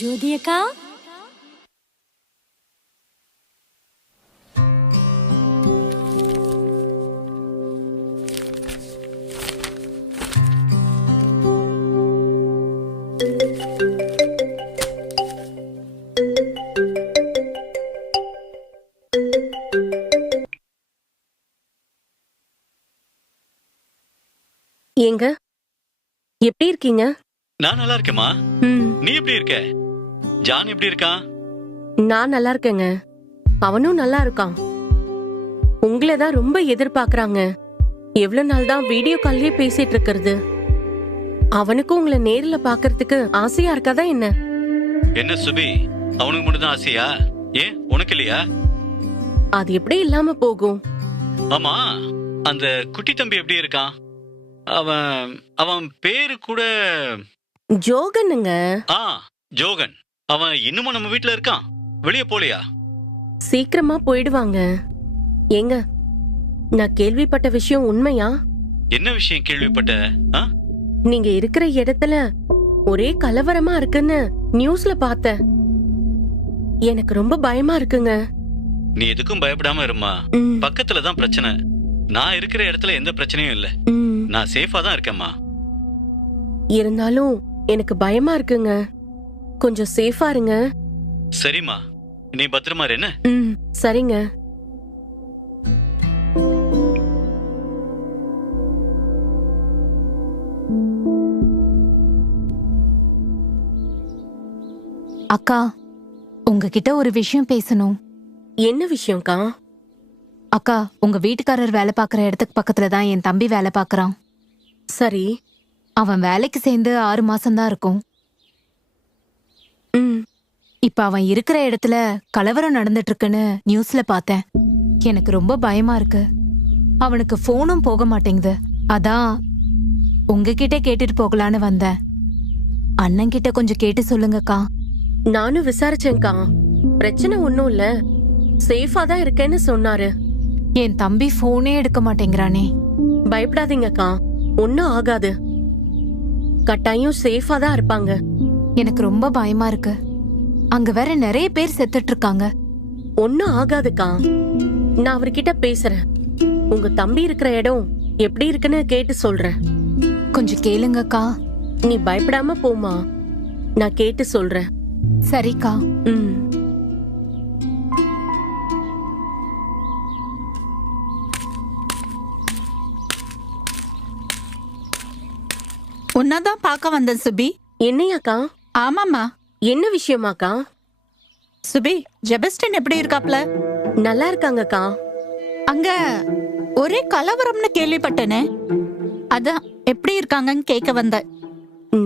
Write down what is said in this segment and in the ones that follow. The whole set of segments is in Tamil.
ஜோதி அக்கா, ஏங்க எப்படி இருக்கீங்க? நான் நல்லா இருக்கேம்மா. நீ எப்படி இருக்க? ஜான் எப்படி இருக்கான்? நான் நல்லா இருக்கேங்க. அவனும் நல்லா இருக்கான். உங்களை தான் ரொம்ப எதிர்பார்க்கறாங்க. எவ்வளவு நாள் தான் வீடியோ கால்லயே பேசிட்டு இருக்கிறது? அவனுக்கும் உங்களை நேர்ல பாக்குறதுக்கு ஆசையா இருக்காதா என்ன? என்ன சுபி, அவனுக்கு மட்டும் தான் ஆசையா? ஏன் உனக்கு இல்லையா? அது எப்படி இல்லாம போகும்? ஆமா, அந்த குட்டி தம்பி எப்படி இருக்கான்? அவன் அவன் பேரு கூட ஜோகனுங்க. ஜோகன். அவன் இன்னுமா நம்ம வீட்ல இருக்கான்? வெளியே போலியா? சீக்கிரமா போயிடுவாங்க. ஏங்க, நான் கேள்விப்பட்ட விஷயம் உண்மையா? என்ன விஷயம் கேள்விப்பட்ட? நீங்க இருக்கிற இடத்துல ஒரே கலவரமா இருக்குன்னு நியூஸ்ல பார்த்தேன். எனக்கு ரொம்ப பயமா இருக்குங்க. நீ எதுக்கும் பயப்படாம இருமா. பக்கத்துல தான் பிரச்சனை. நான் இருக்கிற இடத்துல எந்த பிரச்சனையும் இல்ல. நான் சேஃபா தான் இருக்கேம்மா. இருந்தாலும் எனக்கு பயமா இருக்குங்க. கொஞ்சம் சேஃபா இருங்க. சரிம்மா, நீ பத்திரமா இரு. என்ன? சரிங்க. அக்கா, உங்ககிட்ட ஒரு விஷயம் பேசணும். என்ன விஷயம்க்கா? அக்கா, உங்க வீட்டுக்காரர் வேலை பார்க்குற இடத்துக்கு பக்கத்துல தான் என் தம்பி வேலை பார்க்கறான். சரி. அவன் வேலைக்கு சேர்ந்து 6 மாசம்தான் இருக்கும். இப்ப அவன் இருக்கிற இடத்துல கலவரம் நடந்துட்டு இருக்குன்னு நியூஸ்ல பார்த்தேன். எனக்கு ரொம்ப பயமா இருக்கு. அவனுக்கு போனும் போக மாட்டேங்குது. அதான் உங்ககிட்ட கேட்டுட்டு போகலான்னு வந்தேன். அண்ணன் கிட்ட கொஞ்சம் கேட்டு சொல்லுங்கக்கா. நானும் விசாரிச்சேன்க்கா. பிரச்சனை ஒண்ணும் இல்ல, சேஃபா தான் இருக்கேன்னு சொன்னாரு. என் தம்பி போனே எடுக்க மாட்டேங்கிறானே. பயப்படாதீங்கக்கா, ஒன்னும் ஆகாது. கட்டாயம் சேஃபா தான் இருப்பாங்க. எனக்கு ரொம்ப பயமா இருக்கு. அங்க வேற நிறைய பேர் செத்துட்டு இருக்காங்க. ஒன்னும் ஆகாதுக்கா, நான் அவர்கிட்ட பேசுறேன். உங்க தம்பி இருக்கிற இடம் எப்படி இருக்குன்னு கேட்டு சொல்றேன். கொஞ்சம் கேளுங்கக்கா. நீ பயப்படாம போமா, நான் கேட்டு சொல்றேன். சரிக்கா. உன்னதான் பார்க்க வந்தேன் சுபி. என்னையாக்கா? ஆமாமா. என்ன விஷயமாக்கா? சுபி, ஜெபஸ்டின் எப்படி இருக்காப்ல? நல்லா இருக்காங்கக்கா. அங்க ஒரே கலவரம்னு கேள்விப்பட்டேனே, அதான் எப்படி இருக்காங்கன்னு கேட்க வந்தேன்.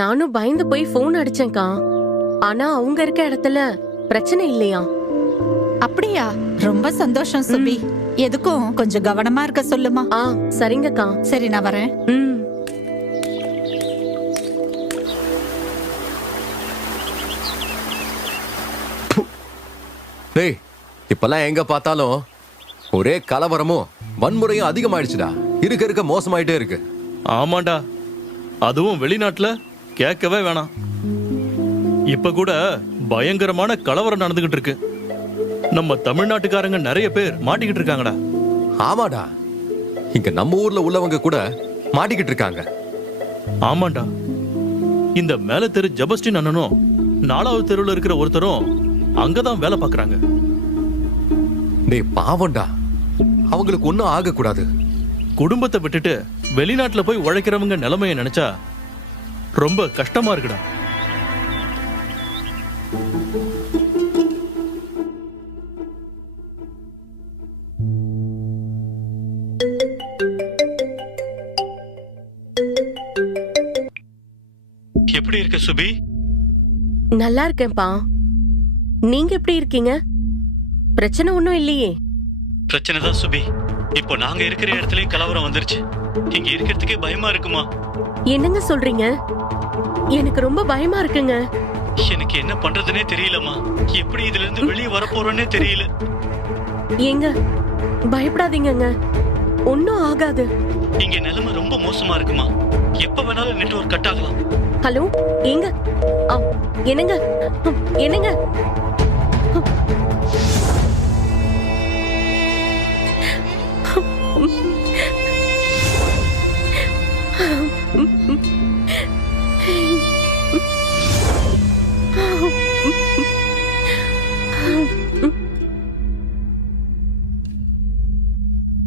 நானும் பயந்து போய் போன் அடிச்சேன்க்கா. ஆனா அவங்க இருக்க இடத்துல பிரச்சனை இல்லையா? அப்படியா? ரொம்ப சந்தோஷம் சுபி. எதுக்கும் கொஞ்சம் கவனமா இருக்க சொல்லுமா. சரிங்கக்கா. சரி, நான் வரேன். டேய், இப்பெல்லாம் எங்க பார்த்தாலும் ஒரே கலவரமும் வன்முறையும் அதிகமாயிடுச்சுடா. இருக்க இருக்க மோசமாயிட்டே இருக்கு. ஆமாண்டா, அதுவும் வெளிநாட்டுல கேட்கவே வேணாம். இப்ப கூட பயங்கரமான கலவரம் நடந்துகிட்டு இருக்கு. நம்ம தமிழ்நாட்டுக்காரங்க நிறைய பேர் மாட்டிக்கிட்டு இருக்காங்கடா. ஆமாடா, இங்க நம்ம ஊர்ல உள்ளவங்க கூட மாட்டிக்கிட்டு இருக்காங்க. ஆமாண்டா, இந்த மேல தெரு ஜெபஸ்டின் அண்ணனும் 4வது தெருவுல இருக்கிற ஒருத்தரும் அங்கதான் வேலை பார்க்கறாங்க. டேய் பாவம்டா, அவங்களுக்கு ஒன்னும் ஆக கூடாது. குடும்பத்தை விட்டுட்டு வெளிநாட்டுல போய் உழைக்கிறவங்க நிலைமைய நினைச்சா ரொம்ப கஷ்டமா இருக்குடா. எப்படி இருக்க சுபி? நல்லா இருக்கேன்ப்பா. நீங்க எப்படி இருக்கீங்க? பிரச்சனை ஒண்ணும் இல்லையே? பிரச்சனை தான் சுபி. இப்போ நாங்க இருக்கிற இடத்துலயும் கலவரம் வந்துருச்சு. இங்க இருக்கிறதுக்கே பயமா இருக்குமா? என்னங்க சொல்றீங்க? எனக்கு ரொம்ப பயமா இருக்குங்க. எனக்கு என்ன பண்றதுனே தெரியலமா. எப்படி இதுல இருந்து வெளியே வர போறோன்னே தெரியல. ஏங்க, பயப்படாதீங்கங்க, ஒன்னும் ஆகாது. இங்க நிலைமை ரொம்ப மோசமா இருக்குமா. எப்ப வேணாலும் நெட்வொர்க் கட் ஆகலாம். ஹலோ, எங்க? என்னங்க? என்னங்க?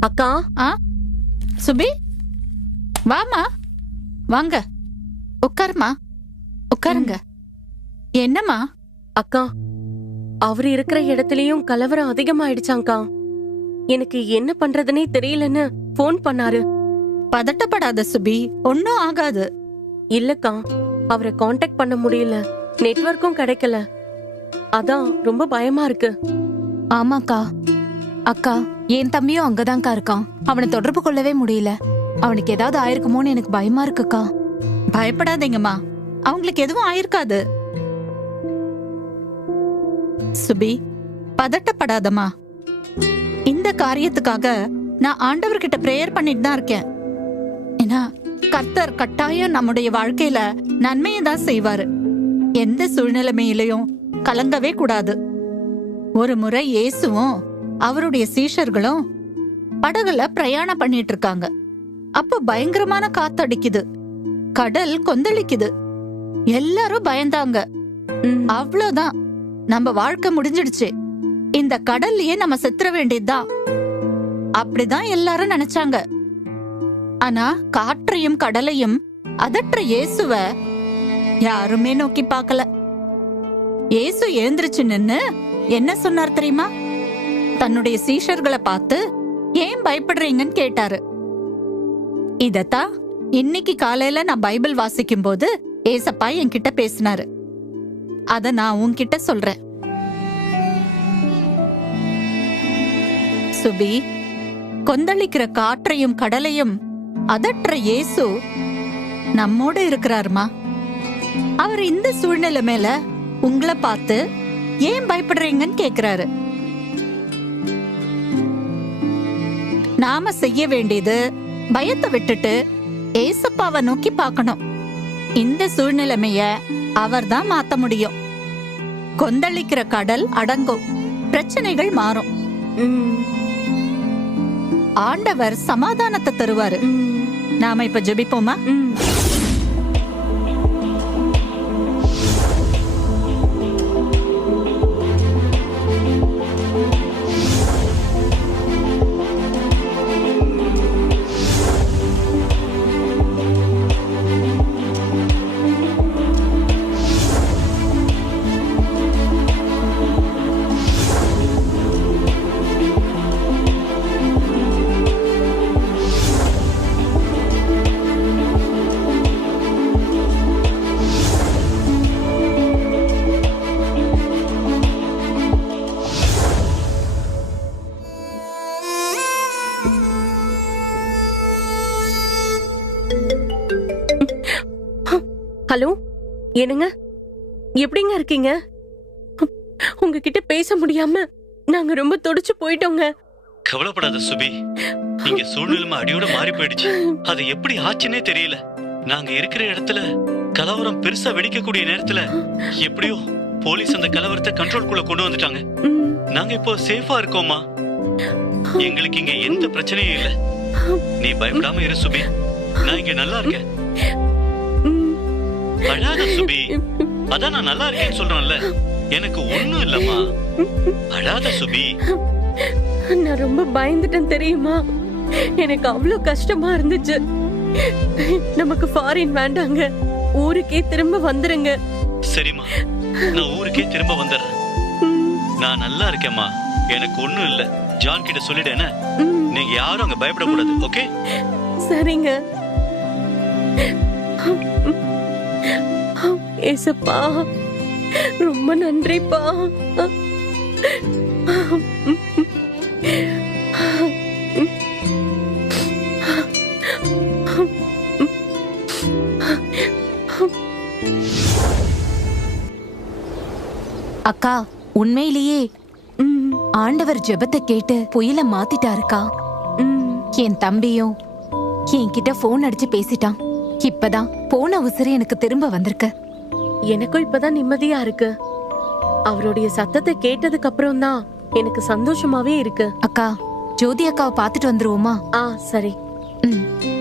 அக்கா, சுபி, வாமா, வாங்க, உட்காருமா, உட்காருங்க. என்னம்மா? அக்கா, அவர் இருக்கிற இடத்துலயும் கலவரம் அதிகமாயிடுச்சாங்க்கா. எனக்கு என்ன பண்றதுனே தெரியலன்னு போன் பண்ணாரு. பதட்டப்படாத சுபி, ஒன்னும் ஆகாது. இல்லக்கா, அவரை காண்டாக்ட் பண்ண முடியல, நெட்வொர்க்கும் கிடைக்கல. அதான் ரொம்ப பயமா இருக்கு. ஆமாக்கா. அக்கா, என் தம்பியும் அங்கதான்க்கா இருக்கான். அவனை தொடர்பு கொள்ளவே முடியல. அவனுக்கு ஏதாவது ஆயிருக்குமோன்னு எனக்கு பயமா இருக்குக்கா. பயப்படாதீங்கம்மா, அவங்களுக்கு எதுவும் ஆயிருக்காது. சுபி, பதட்டப்படாதம்மா. இந்த காரியத்துக்காக நான் ஆண்டவர்கிட்ட பிரேயர் பண்ணிட்டு தான் இருக்கேன். ஏன்னா கர்த்தர் கட்டாயம் நம்முடைய வாழ்க்கையில நன்மையை தான் செய்வாரு. எந்த சூழ்நிலைமையிலையும் கலங்கவே கூடாது. ஒரு முறை இயேசுவும் அவருடைய சீஷர்களும் படகுல பிரயாணம் பண்ணிட்டு இருக்காங்க. அப்ப பயங்கரமான காத்தடிக்குது, கடல் கொந்தளிக்குது. எல்லாரும் பயந்தாங்க. அவ்வளவுதான், நம்ம வாழ்க்கை முடிஞ்சிடுச்சு, இந்த கடல்லயே நம்ம செத்துற வேண்டியதுதான். அப்படிதான் எல்லாரும் நினைச்சாங்க. ஆனா காற்றையும் கடலையும் அதற்ற இயேசுவ யாருமே நோக்கி பார்க்கல. இயேசு எழுந்திருச்சு நின்னு என்ன சொன்னார் தெரியுமா? தன்னுடைய சீஷர்களை பார்த்து ஏன் பயப்படுறீங்கன்னு கேட்டாரு. இதத்தான் இன்னைக்கு காலையில நான் பைபிள் வாசிக்கும் போது ஏசப்பா என்கிட்ட பேசினாரு. அத நான் உன்கிட்ட சொல்றேன். சுபி, கொந்தளிக்கிற காற்றையும் கடலையும் அதற்ற இயேசு நம்மோட இருக்கிறாருமா. அவர் இந்த சூழ்நிலை மேல உங்களை பார்த்து ஏன் பயப்படுறீங்கன்னு கேக்குறாரு. நாம செய்ய வேண்டியது பயத்தை விட்டுட்டு ஏசப்பாவை நோக்கி பார்க்கணும். இந்த சூழ்நிலைமைய அவர்தான் மாத்த முடியும். கொந்தளிக்கிற கடல் அடங்கும், பிரச்சனைகள் மாறும், ஆண்டவர் சமாதானத்தை தருவாரு. நாம இப்ப ஜெபிப்போமா? ஹலோ, என்னங்க? எப்படிங்க இருக்கீங்க? உங்ககிட்ட பேச முடியாம நாங்க ரொம்ப துடிச்சு போயிட்டோங்க. கவலைப்படாத சுபி, இங்க சூழ்நிலைமை அடியோட மாறி போயிடுச்சு. அது எப்படி ஆச்சுன்னே தெரியல. நாங்க இருக்கிற இடத்துல கலவரம் பெருசா வெடிக்கக்கூடிய நேரத்துல எப்படியோ போலீஸ் அந்த கலவரத்தை கண்ட்ரோல்குள்ள கொண்டு வந்துட்டாங்க. நாங்க இப்போ சேஃபா இருக்கோமா. எங்களுக்கு இங்க எந்த பிரச்சனையும் இல்ல. நீ பயப்படாம இரு சுபி, நான் இங்க நல்லா இருக்கேன். அழாத சுபி, அதான் நான் நல்லா இருக்கேன்னு சொல்றேன்ல. எனக்கு ஒண்ணும் இல்லம்மா, அழாத சுபி. நான் ரொம்ப பயந்துட்டேன் தெரியுமா? எனக்கு அவ்வளவு கஷ்டமா இருந்துச்சு. நமக்கு ஃபாரின் வேண்டாங்க, ஊருக்கே திரும்ப வந்துருங்க. சரிம்மா, நான் ஊருக்கே திரும்ப வந்துடுறேன். நான் நல்லா இருக்கேம்மா, எனக்கு ஒண்ணும் இல்ல. ஜான் கிட்ட சொல்லிட்டேன, நீங்க யாரும் அங்க பயப்படக்கூடாது. ஓகே? சரிங்க. ஏசப்பா, ரொம்ப நன்றிப்பா. அக்கா, உண்மையிலேயே ஆண்டவர் ஜெபத்தை கேட்டு புயல மாத்திட்டாருக்கா. என் தம்பியும் என்கிட்ட போன் அடிச்சு பேசிட்டான். இப்பதான் போன உசிறு எனக்கு திரும்ப வந்திருக்கு. எனக்கும் இப்பதான் நிம்மதியா இருக்கு. அவருடைய சத்தத்தை கேட்டதுக்கு அப்புறம் தான் எனக்கு சந்தோஷமாவே இருக்கு. அக்கா, ஜோதி அக்காவை பாத்துட்டு வந்துருவோமா? சரி. ம்.